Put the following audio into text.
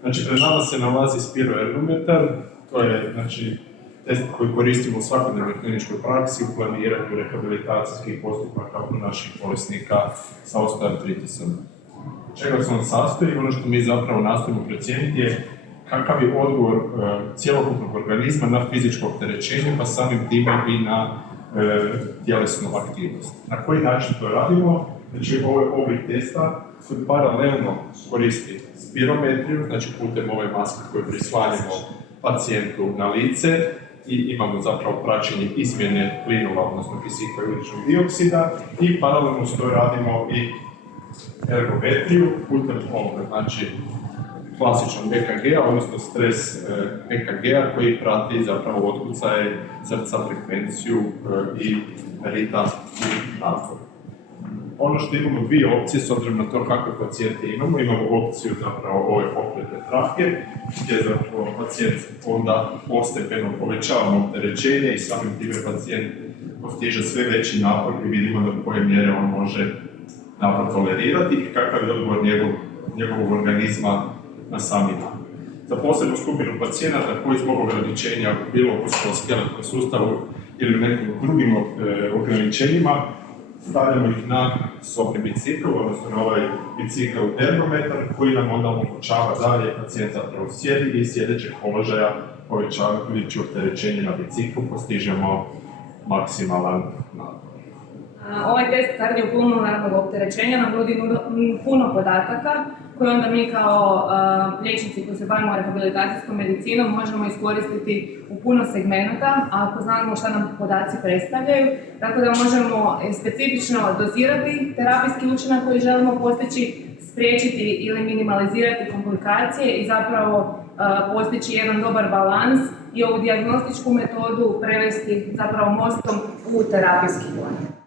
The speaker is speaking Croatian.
Znači, pred nama se nalazi spiroergometar, to je test koji koristimo u svakodnevnoj kliničkoj praksi u planiranju rehabilitacijskih postupaka kod naših bolesnika sa osteoartritisom. Čega se on sastoji? Ono što mi zapravo nastojimo procijeniti je kakav je odgovor cjelokupnog organizma na fizičko opterećenje, pa samim time i na tjelesnu aktivnost. Na koji način to radimo? Znači, ovo je oblik testa koji paralelno koristi spirometriju, znači putem ove maske koje prislanjamo pacijentu na lice i imamo zapravo praćenje izmjene plinova, odnosno kisika i ugljičnog dioksida, i paralelno s to radimo i ergometriju putem ovoga, znači klasičnog EKG-a, odnosno stres EKG-a koji prati zapravo otkucaje srca, frekvenciju i ritam i napor. Ono što imamo dvije opcije, s obzirom na to kakve pacijente imamo opciju zapravo ove pokretne trake, gdje zapravo pacijent onda postepeno povećavamo opterećenje i samim time pacijent postiže sve veći napor i vidimo do koje mjere on može napor tolerirati i kakav je odgovor njegovog organizma na sami napor. Za posebnu skupinu pacijenata koji zbog ograničenja bilo u muskuloskeletalnom sustavu ili u nekim drugim ograničenjima stavljamo ih na sobni bicikl, odnosno na ovaj bicikl ergometar koji nam onda omogućava dalje pacijent zapravo sjedi i sjedećeg položaja povećavajući opterećenje na biciklu postižemo maksimalan napor. Ovaj test kardiopulmonarnog opterećenja nam nudi puno podataka koje onda mi kao liječnici koji se bavimo rehabilitacijskom medicinom možemo iskoristiti u puno segmenata, ako znamo šta nam podaci predstavljaju, tako da možemo specifično dozirati terapijski učinak koji želimo postići, spriječiti ili minimalizirati komplikacije i zapravo postići jedan dobar balans i ovu dijagnostičku metodu prevesti zapravo mostom u terapijski plan.